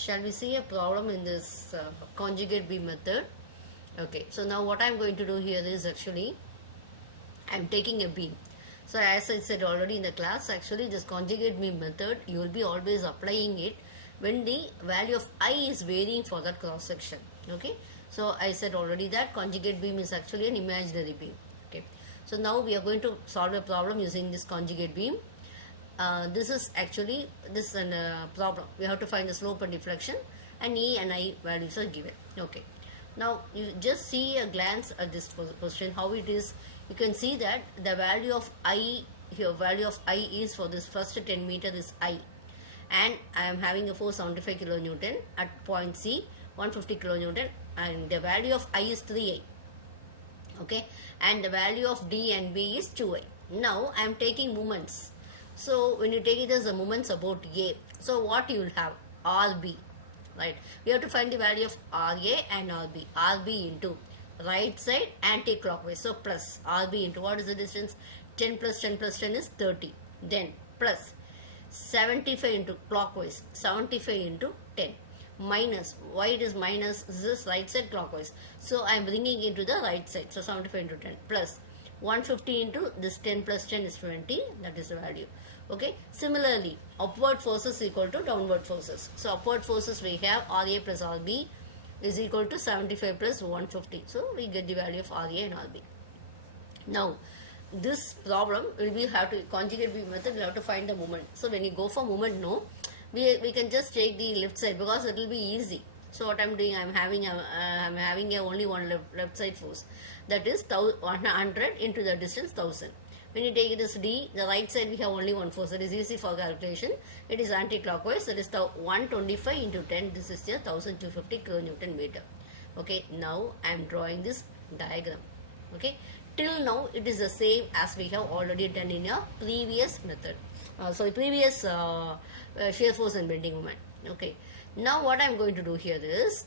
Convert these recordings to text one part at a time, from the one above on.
shall we see a problem in this conjugate beam method? Okay, so now what I'm going to do here is actually I'm taking a beam. So as I said already in the class, actually this conjugate beam method, you will be always applying it when the value of I is varying for that cross section. Okay, so I said already that conjugate beam is actually an imaginary beam. Okay, so now we are going to solve a problem using this conjugate beam. This is actually a problem. We have to find the slope and deflection, and E and I values are given. Okay, now you just see a glance at this question how it is. You can see that the value of I here, value of I is for this first 10 meter is I, and I am having a force 75 kilonewton at point C, 150 kilonewton, and the value of I is 3I. Okay, and the value of D and B is 2I. Now I am taking moments. So when you take it as a moments about A, so what you will have? RB, right? We have to find the value of RA and RB. RB into right side anti-clockwise. So plus RB into what is the distance? 10 plus 10 plus 10 is 30. Then plus 75 into clockwise. 75 into 10. Minus, why it is minus? This is right side clockwise. So I am bringing into the right side. So 75 into 10 plus 150 into this 10 plus 10 is 20. That is the value. Okay. Similarly, upward forces equal to downward forces. So upward forces we have RA plus RB is equal to 75 plus 150. So we get the value of RA and RB. Now, this problem will be have to conjugate beam method. We have to find the moment. So when you go for moment, no, we can just take the left side because it will be easy. So what I'm doing, I'm having a only one left side force, that is 100 into the distance 1000. When you take it as D, the right side we have only one force. That is easy for calculation. It is anti-clockwise. That is 125 into 10. This is the 1250 kilonewton meter. Okay. Now I am drawing this diagram. Okay. Till now it is the same as we have already done in your previous method. Previous shear force and bending moment. Okay. Now what I am going to do here is,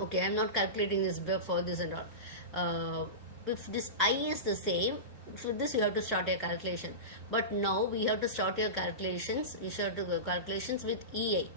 okay, I am not calculating this for this and all. If this I is the same, for this you have to start your calculation. But now we have to start your calculations. You should have to go calculations with EI.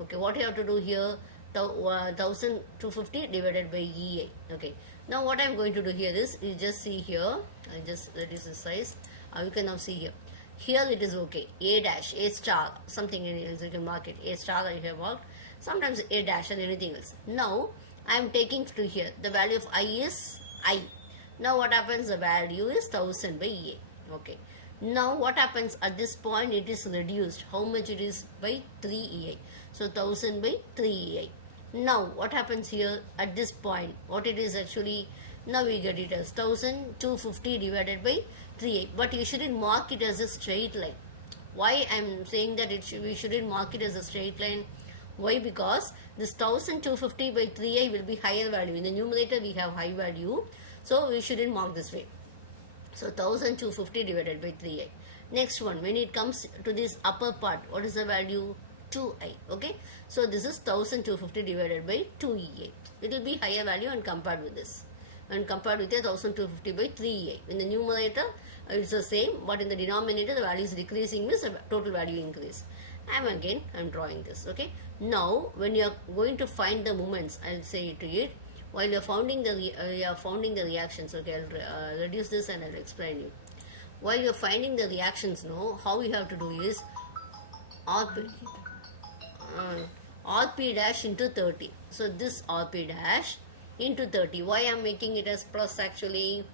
Okay, what you have to do here? 1250 divided by EI. Okay. Now what I am going to do here is, you just see here. I just reduce the size. You can now see here. Here it is okay. A dash, A star, something else you can mark it. A star I have marked. Sometimes A dash and anything else. Now I am taking to here. The value of I is I. Now what happens? The value is 1000 by EA. Okay. Now what happens at this point? It is reduced. How much it is? By 3 EI. So 1000 by 3 EI. Now what happens here at this point? What it is actually? Now we get it as 1250 divided by 3. But you shouldn't mark it as a straight line. Why I am saying that we shouldn't mark it as a straight line? Why? Because this 1250 by 3i will be higher value. In the numerator we have high value. So we shouldn't mark this way. So 1250 divided by 3i. Next one, when it comes to this upper part, what is the value? 2i. Okay. So this is 1250 divided by 2ea. It will be higher value and compared with this. And compared with 1250 by 3a. In the numerator, it's the same, but in the denominator, the value is decreasing, means the total value increase. I'm drawing this. Okay. Now, when you are going to find the moments, I'll say to it, while you are finding the reactions. Okay, I'll reduce this and I'll explain you. While you are finding the reactions, how you have to do is RP dash into 30. So this RP dash into 30. Why I am making it as plus actually?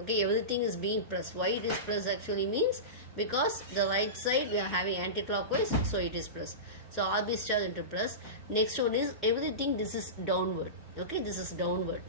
Okay, everything is being plus. Why it is plus actually means because the right side we are having anti-clockwise, so it is plus. So RB star into plus. Next one is everything, this is downward. Okay, this is downward.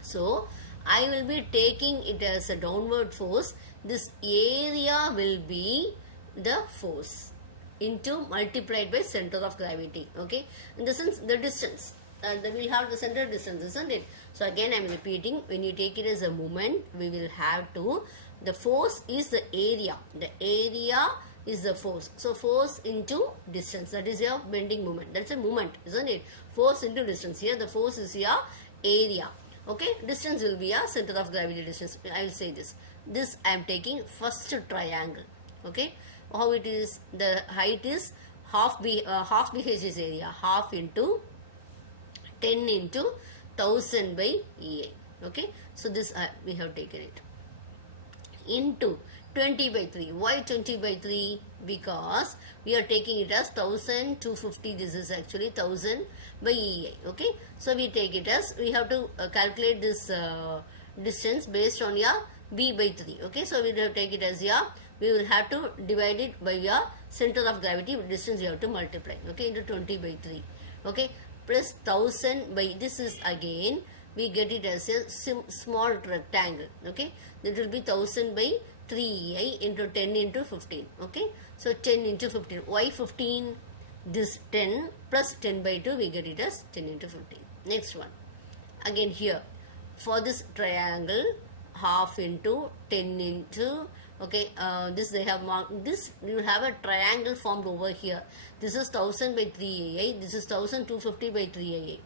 So I will be taking it as a downward force. This area will be the force into multiplied by center of gravity. Okay, in the sense the distance. We will have the center distance, isn't it? So again I am repeating, when you take it as a moment, we will have to, the force is the area. The area is the force. So force into distance, that is your bending moment. That's a moment, isn't it? Force into distance. Here the force is your area. Okay, distance will be your center of gravity distance. I will say this. This I am taking first triangle. Okay, how it is? The height is half BH is area, half into 10 into 1000 by EI. Okay, so this we have taken it into 20 by 3. Why 20 by 3? Because we are taking it as 1250. This is actually 1000 by EI. Okay, so we take it as, we have to calculate this distance based on your B by 3. Okay, so we will take it as your, we will have to divide it by your center of gravity distance, you have to multiply. Okay, into 20 by 3. Okay, plus 1000 by, this is again, we get it as a small rectangle. Okay, that will be 1000 by 3EI into 10 into 15. Okay, so 10 into 15. Why 15? This 10 plus 10 by 2, we get it as 10 into 15. Next one. Again here, for this triangle, half into 10 into, okay, this they have marked, this you have a triangle formed over here. This is 1000 by 3AA, this is 1250 by 3AA.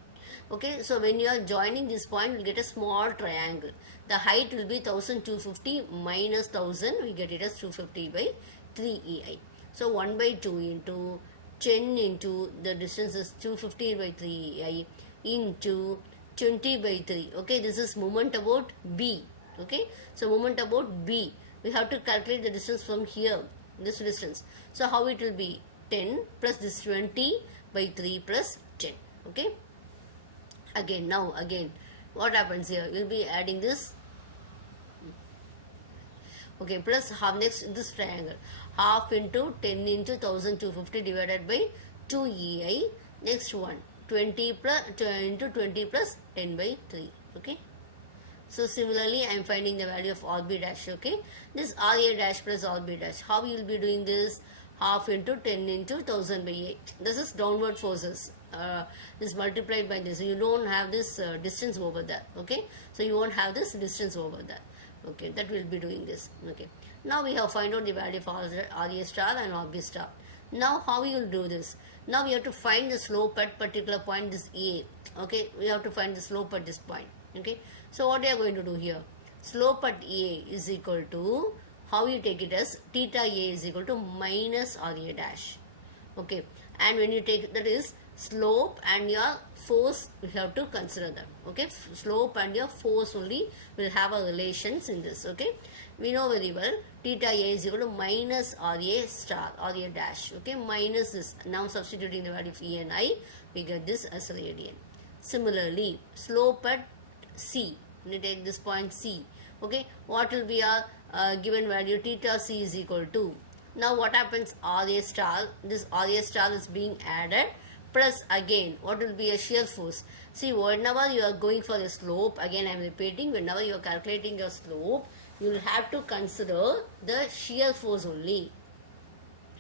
Okay, so when you are joining this point, you will get a small triangle. The height will be 1250 minus 1000, we get it as 250 by 3EI. So 1 by 2 into 10 into, the distance is 250 by 3EI into 20 by 3. Okay, this is moment about B. Okay, so moment about B. We have to calculate the distance from here, this distance. So how it will be? 10 plus this 20 by 3 plus 10. Okay. Again, now again, what happens here? We'll be adding this. Okay, plus half, next this triangle. Half into 10 into 1250 divided by 2EI. Next one, 20 plus into 20 plus 10 by 3. Okay. So similarly, I am finding the value of RB dash. Okay, this RA dash plus RB dash. How you will be doing this? Half into 10 into 1000 by 8. This is downward forces. This multiplied by this. You don't have this distance over there. Okay, so you won't have this distance over there. Okay, that will be doing this. Okay, now we have find out the value of RA star and RB star. Now how you will do this? Now we have to find the slope at particular point, this A. Okay, we have to find the slope at this point. Okay, so what we are going to do here? Slope at A is equal to, how you take it as, theta A is equal to minus RA dash. Okay, and when you take, that is slope and your force, we have to consider them. Okay, slope and your force only will have a relations in this. Okay, we know very well theta A is equal to minus RA star, RA dash. Okay, minus this. Now substituting the value of E and I, we get this as a radian. Similarly, slope at C, we take this point C. Okay, what will be our given value? Theta C is equal to, now what happens? RA star, this RA star is being added, plus again what will be a shear force. See, whenever you are going for a slope, again I am repeating, whenever you are calculating your slope, you will have to consider the shear force only.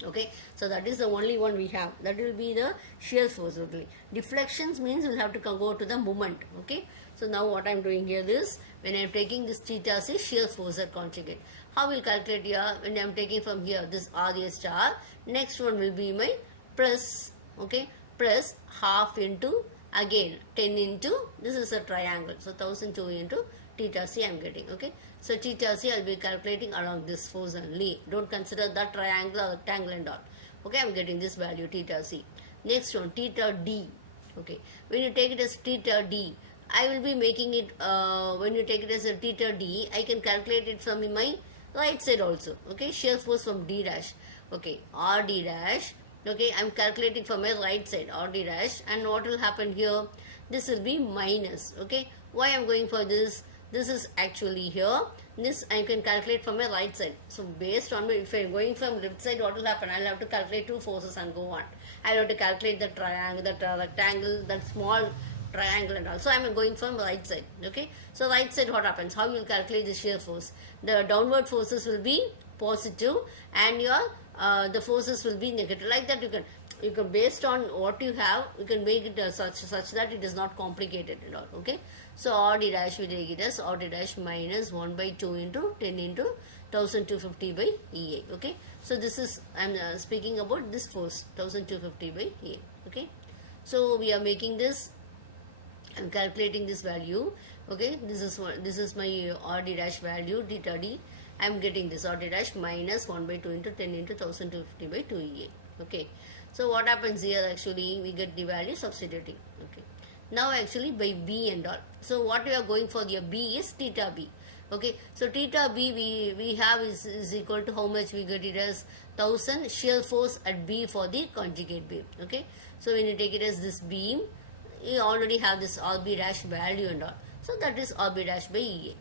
Okay, so that is the only one we have, that will be the shear force only. Deflections means we will have to go to the moment. Okay, so now what I am doing here is, when I am taking this theta C, shear force at conjugate, how will calculate here? When I am taking from here this RA star, next one will be my plus. Okay, plus half into, again 10 into, this is a triangle, so 1002 into theta C I am getting. Okay, so theta C I will be calculating along this force only. Don't consider that triangle or rectangle and all. Okay, I am getting this value theta C. Next one, theta D. Okay, when you take it as theta D, I will be making it, when you take it as a theta D, I can calculate it from my right side also. Okay, shear force from D dash. Okay, RD dash. Okay, I am calculating from my right side, RD dash, and what will happen here? This will be minus. Okay, why I am going for this? This is actually here. This I can calculate from my right side. So based on my, if I am going from left side, what will happen? I will have to calculate two forces and go on. I will have to calculate the triangle, that rectangle, that small triangle and all. So I am going from right side. Okay, so right side what happens? How you will calculate the shear force? The downward forces will be positive and your the forces will be negative. Like that you can based on what you have, you can make it such that it is not complicated at all. Okay, so RD dash we take it as RD dash minus 1 by 2 into 10 into 1250 by EA. Okay, so this is, I am speaking about this force 1250 by EA. Okay, so we are making this, I am calculating this value. Okay, this is my RD dash value theta D. I am getting this RD dash minus 1 by 2 into 10 into 1250 by 2EA. Okay, So what happens here actually, we get the value substituting. Okay. Now actually by B and all. So what we are going for the B is theta B. Okay. So theta B we have is equal to how much we get it as 1000 shear force at B for the conjugate beam. Okay. So when you take it as this beam, you already have this RB dash value and all. So that is RB dash by EA.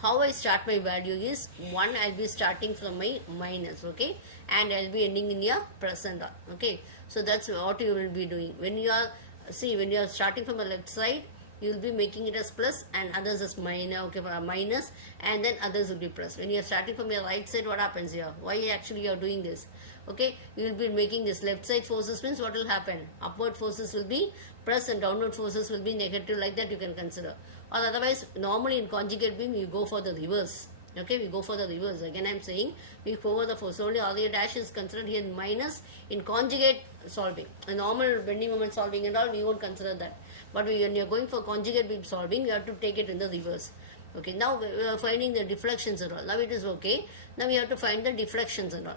How I start my value is 1, I'll be starting from my minus, okay, and I'll be ending in your plus and all, okay. So that's what you will be doing. When you are, see, when you are starting from the left side, you will be making it as plus and others as minus, okay, minus, and then others will be plus. When you are starting from your right side, what happens here? Why actually you are doing this? Okay, you will be making this left side forces means what will happen? Upward forces will be plus and downward forces will be negative, like that you can consider. Or otherwise, normally in conjugate beam, you go for the reverse. Okay, we go for the reverse. Again, I am saying we go for the force. Only RA dash is considered here in minus in conjugate solving. A normal bending moment solving and all, we won't consider that. But when you are going for conjugate beam solving, you have to take it in the reverse. Okay, now we are finding the deflections and all. Now it is okay. Now we have to find the deflections and all.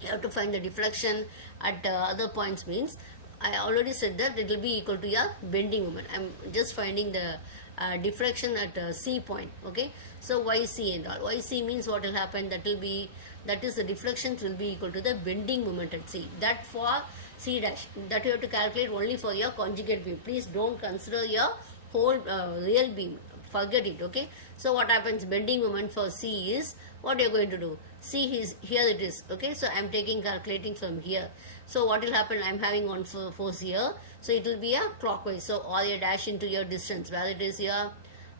You have to find the deflection at other points means, I already said that it will be equal to your bending moment. I am just finding the deflection at C point, okay. So YC and all. YC means what will happen, that is the deflections will be equal to the bending moment at C. That for C dash, that you have to calculate only for your conjugate beam. Please don't consider your whole real beam. Forget it, okay. So what happens, bending moment for C is, what you are going to do? C is, here it is, okay. So I am calculating from here. So what will happen, I am having one force here. So it will be a clockwise. So RA dash into your distance, where it is here,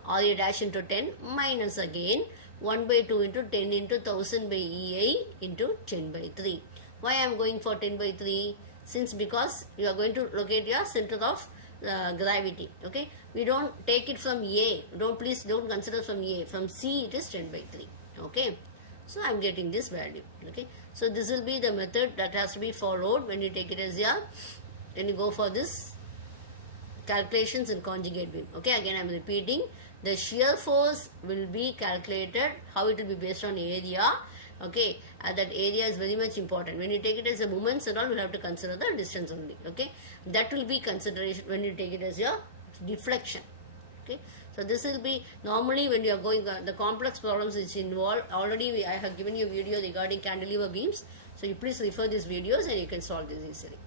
RA dash into 10 minus again 1 by 2 into 10 into 1000 by EA into 10 by 3. Why I am going for 10 by 3? Since because you are going to locate your center of gravity, okay. We don't take it from A. Please don't consider from A. From C it is 10 by 3, okay. So I am getting this value, okay. So this will be the method that has to be followed when you take it as your, when you go for this calculations in conjugate beam, okay. Again I am repeating, the shear force will be calculated, how it will be based on area, okay. That area is very much important. When you take it as a moments and all, we will have to consider the distance only, okay. That will be consideration when you take it as your deflection, okay. So this will be normally when you are going the complex problems which involve, already I have given you a video regarding cantilever beams. So you please refer these videos and you can solve this easily.